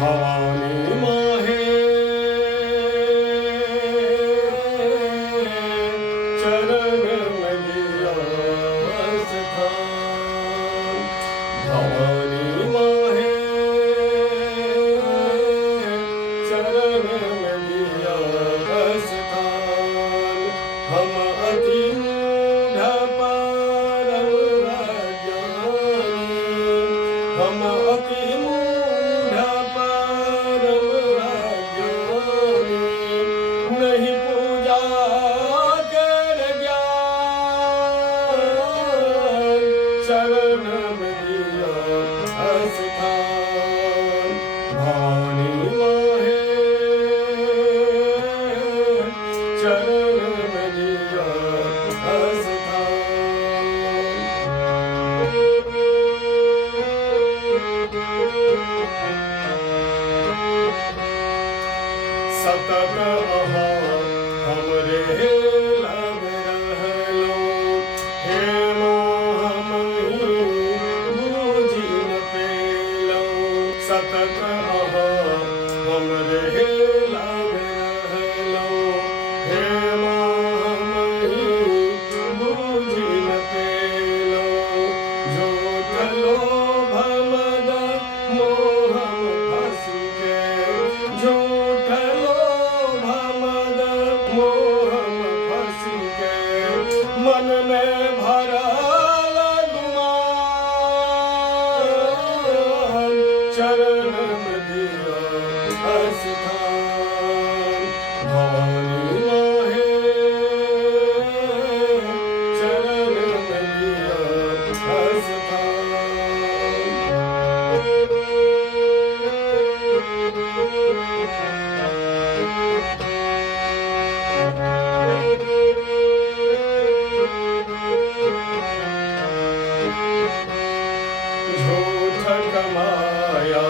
भवानी माहे चरण में दिया स्थान। भवानी माहे चरण में दिया स्थान। हम अति मूढ़ परम अज्ञानी, हम अति मूढ़ परम अज्ञानी, नहीं पूजा कर ज्ञान, शरण में दिया स्थान। भवानी माहे चरण में दिया स्थान। सतत अहाँ हमरे लग रहलो, हे माँ हमहि बूझि न पेलौ। सतत अहाँ हमरे लग रहलो, हे माँ हमहि बूझि न पेलौ। झूठ लोभ मद मोह फंस के, झूठ लोभ मद मोह फंस के, मन में भरल गुमान, चरण में दिया स्थान। भवानी माहे चरण में दिया स्थान। झूठ कमाया